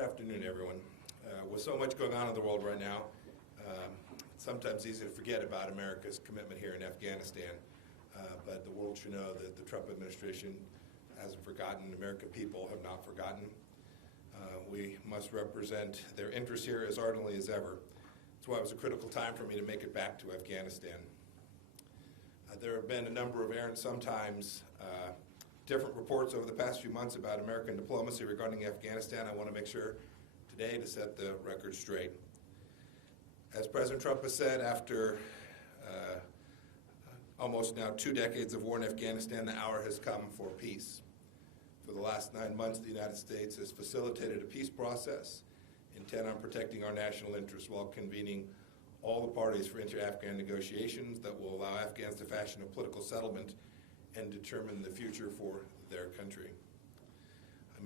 Good afternoon, everyone. With so much going on in the world right now, it's sometimes easy to forget about America's commitment here in Afghanistan. But the world should know that the Trump administration hasn't forgotten. American people have not forgotten. We must represent their interests here as ardently as ever. That's why it was a critical time for me to make it back to Afghanistan. There have been a number of errant, sometimes different reports over the past few months about American diplomacy regarding Afghanistan. I want to make sure today to set the record straight. As President Trump has said, after almost now 2 decades of war in Afghanistan, the hour has come for peace. For the last 9 months, the United States has facilitated a peace process intent on protecting our national interests while convening all the parties for inter-Afghan negotiations that will allow Afghans to fashion a political settlement and determine the future for their country.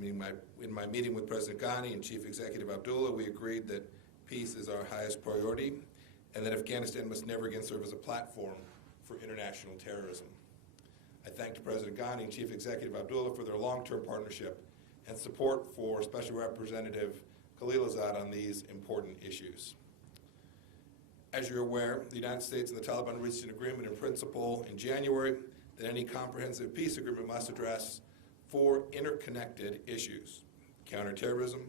In my meeting with President Ghani and Chief Executive Abdullah, we agreed that peace is our highest priority and that Afghanistan must never again serve as a platform for international terrorism. I thanked President Ghani and Chief Executive Abdullah for their long-term partnership and support for Special Representative Khalilzad on these important issues. As you're aware, the United States and the Taliban reached an agreement in principle in January that any comprehensive peace agreement must address 4 interconnected issues: counterterrorism,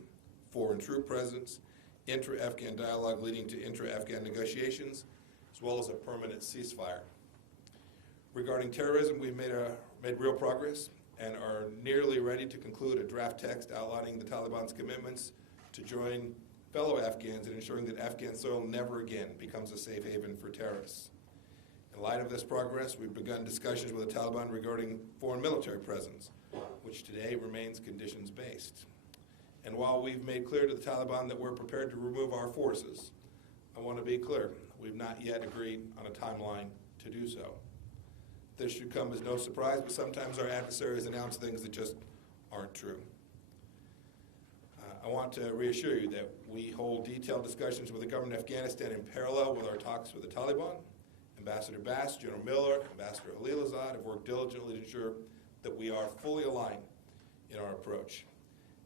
foreign troop presence, intra-Afghan dialogue leading to intra-Afghan negotiations, as well as a permanent ceasefire. Regarding terrorism, we've made real progress and are nearly ready to conclude a draft text outlining the Taliban's commitments to join fellow Afghans in ensuring that Afghan soil never again becomes a safe haven for terrorists. In light of this progress, we've begun discussions with the Taliban regarding foreign military presence, which today remains conditions-based. And while we've made clear to the Taliban that we're prepared to remove our forces, I want to be clear, we've not yet agreed on a timeline to do so. This should come as no surprise, but sometimes our adversaries announce things that just aren't true. I want to reassure you that we hold detailed discussions with the government of Afghanistan in parallel with our talks with the Taliban. Ambassador Bass, General Miller, Ambassador Khalilzad have worked diligently to ensure that we are fully aligned in our approach.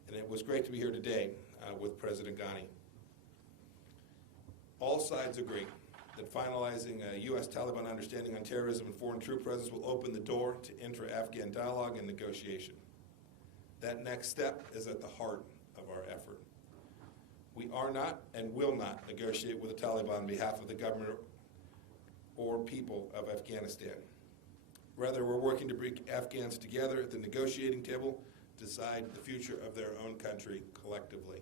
And it was great to be here today with President Ghani. All sides agree that finalizing a U.S.-Taliban understanding on terrorism and foreign troop presence will open the door to intra-Afghan dialogue and negotiation. That next step is at the heart of our effort. We are not and will not negotiate with the Taliban on behalf of the government or people of Afghanistan. Rather, we're working to bring Afghans together at the negotiating table to decide the future of their own country collectively.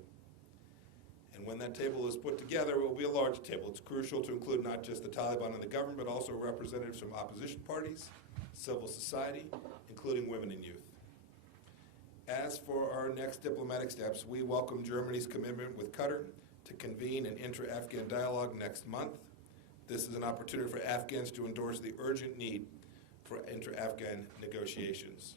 And when that table is put together, it will be a large table. It's crucial to include not just the Taliban and the government, but also representatives from opposition parties, civil society, including women and youth. As for our next diplomatic steps, we welcome Germany's commitment with Qatar to convene an intra-Afghan dialogue next month. This is an opportunity for Afghans to endorse the urgent need for intra-Afghan negotiations.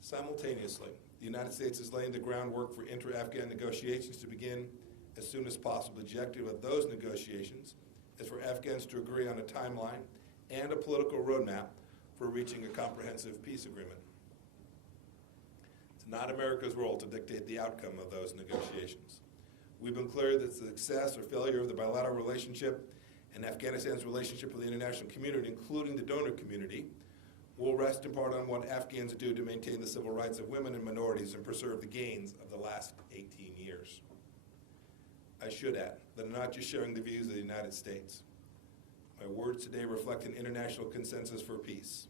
Simultaneously, the United States is laying the groundwork for intra-Afghan negotiations to begin as soon as possible. The objective of those negotiations is for Afghans to agree on a timeline and a political roadmap for reaching a comprehensive peace agreement. It's not America's role to dictate the outcome of those negotiations. We've been clear that the success or failure of the bilateral relationship and Afghanistan's relationship with the international community, including the donor community, will rest in part on what Afghans do to maintain the civil rights of women and minorities and preserve the gains of the last 18 years. I should add that I'm not just sharing the views of the United States. My words today reflect an international consensus for peace.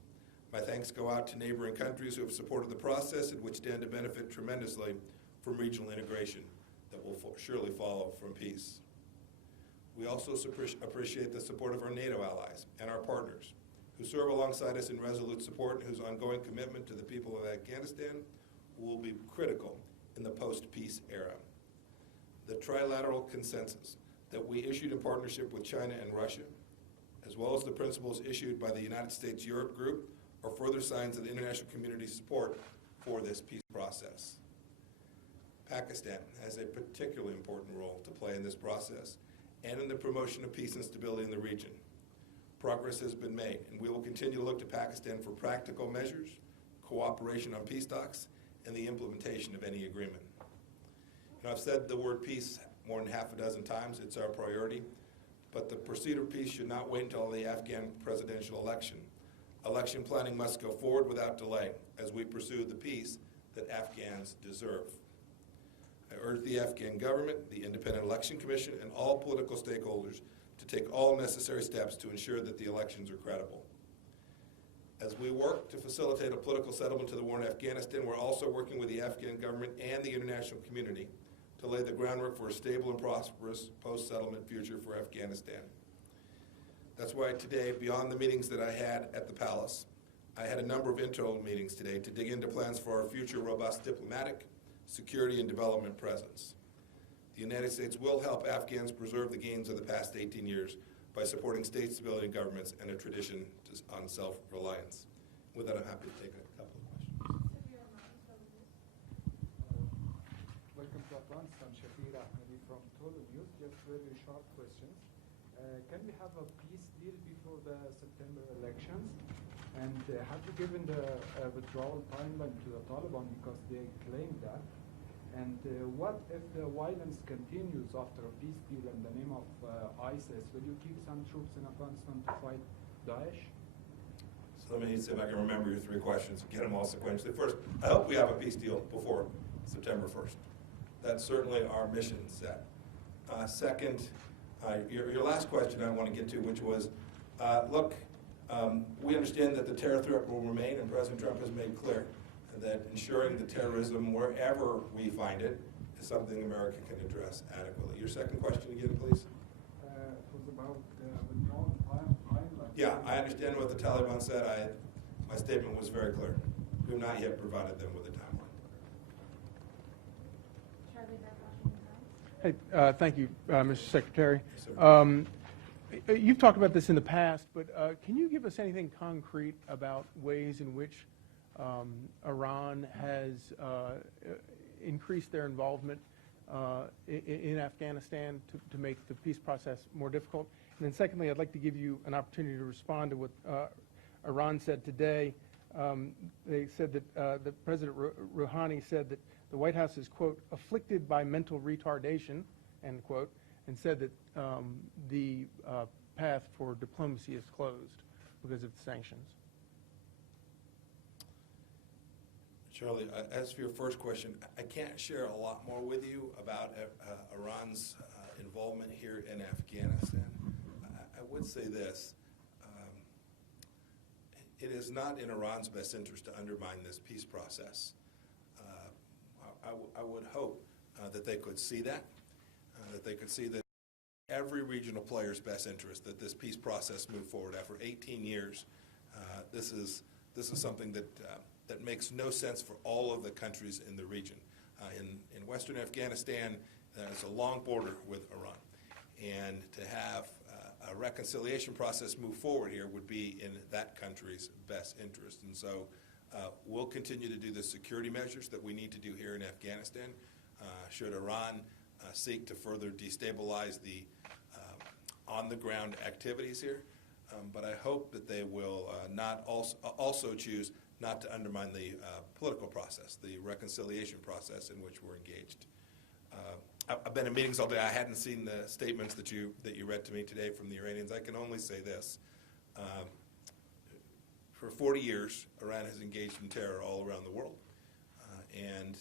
My thanks go out to neighboring countries who have supported the process and which stand to benefit tremendously from regional integration that will surely follow from peace. We also appreciate the support of our NATO allies and our partners who serve alongside us in resolute support and whose ongoing commitment to the people of Afghanistan will be critical in the post-peace era. The trilateral consensus that we issued in partnership with China and Russia, as well as the principles issued by the United States-Europe Group, are further signs of the international community's support for this peace process. Pakistan has a particularly important role to play in this process and in the promotion of peace and stability in the region. Progress has been made, and we will continue to look to Pakistan for practical measures, cooperation on peace talks, and the implementation of any agreement. Now, I've said the word peace more than half a dozen times. It's our priority. But the pursuit of peace should not wait until the Afghan presidential election. Election planning must go forward without delay as we pursue the peace that Afghans deserve. I urge the Afghan government, the Independent Election Commission, and all political stakeholders to take all necessary steps to ensure that the elections are credible. As we work to facilitate a political settlement to the war in Afghanistan, we're also working with the Afghan government and the international community to lay the groundwork for a stable and prosperous post-settlement future for Afghanistan. That's why today, beyond the meetings that I had at the palace, I had a number of internal meetings today to dig into plans for our future robust diplomatic, security, and development presence. The United States will help Afghans preserve the gains of the past 18 years by supporting state stability governments and a tradition on self-reliance. With that, I'm happy to take a couple of questions. Welcome to Afghanistan, Shafir Ahmadi from Tolo News. Just very short questions. Can we have a peace deal before the September elections? And have you given the withdrawal timeline to the Taliban because they claim that? And what if the violence continues after a peace deal in the name of ISIS? Will you keep some troops in Afghanistan to fight Daesh? So let me see if I can remember your three questions and get them all sequentially. First, I hope we have a peace deal before September 1st. That's certainly our mission set. Second, your last question I want to get to, which was, look, we understand that the terror threat will remain, and President Trump has made clear that ensuring the terrorism wherever we find it is something America can address adequately. Your second question again, please? It was about withdrawal timeline. Yeah, I understand what the Taliban said. My statement was very clear. We have not yet provided them with a timeline. Hey, thank you, Mr. Secretary. Yes, You've talked about this in the past, but can you give us anything concrete about ways in which Iran has increased their involvement in Afghanistan to make the peace process more difficult? And then secondly, I'd like to give you an opportunity to respond to what Iran said today. They said that President Rouhani said that the White House is, quote, afflicted by mental retardation, end quote, and said that the path for diplomacy is closed because of the sanctions. Charlie, as for your first question, I can't share a lot more with you about Iran's involvement here in Afghanistan. I would say this. It is not in Iran's best interest to undermine this peace process. I would hope that they could see that they could see that every regional player's best interest that this peace process move forward. After 18 years, this is something that makes no sense for all of the countries in the region. In Western Afghanistan, there's a long border with Iran, and to have a reconciliation process move forward here would be in that country's best interest. And so we'll continue to do the security measures that we need to do here in Afghanistan. Should Iran seek to further destabilize the on-the-ground activities here, but I hope that they will not also choose not to undermine the political process, the reconciliation process in which we're engaged. I've been in meetings all day. I hadn't seen the statements that you read to me today from the Iranians. I can only say this. For 40 years, Iran has engaged in terror all around the world, and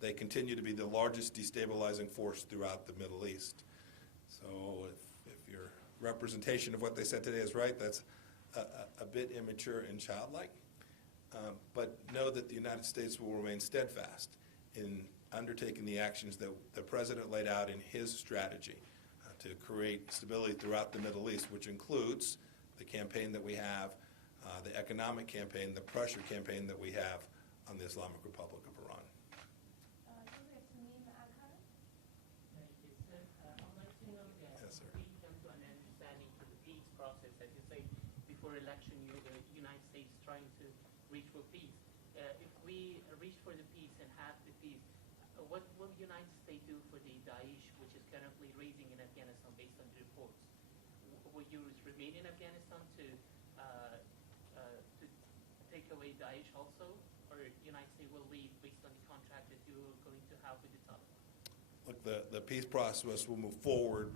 they continue to be the largest destabilizing force throughout the Middle East. So if your representation of what they said today is right, that's a bit immature and childlike. But know that the United States will remain steadfast in undertaking the actions that the President laid out in his strategy to create stability throughout the Middle East, which includes the campaign that we have, the economic campaign, the pressure campaign that we have on the Islamic Republic of Iran. Yes, sir. We come to an understanding for the peace process, as you say, before election, the United States trying to reach for peace. If we reach for the peace and have the peace, what will the United States do for the Daesh, which is currently raising in Afghanistan based on the reports? Will you remain in Afghanistan to take away Daesh also, or the United States will leave based on the contract that you're going to have with the Taliban? Look, the peace process will move forward.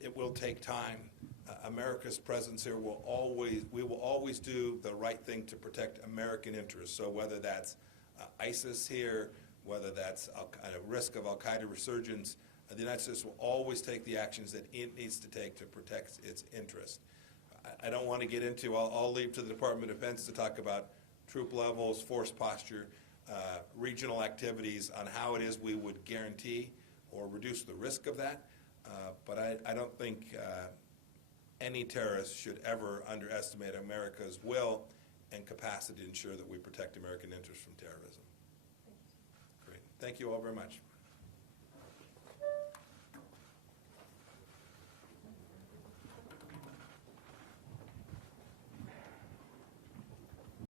It will take time. America's presence here we will always do the right thing to protect American interests. So whether that's ISIS here, whether that's a risk of al-Qaeda resurgence, the United States will always take the actions that it needs to take to protect its interests. I don't want to get into, I'll leave to the Department of Defense to talk about troop levels, force posture, regional activities on how it is we would guarantee or reduce the risk of that. But I don't think any terrorist should ever underestimate America's will and capacity to ensure that we protect American interests from terrorism. Great. Thank you all very much.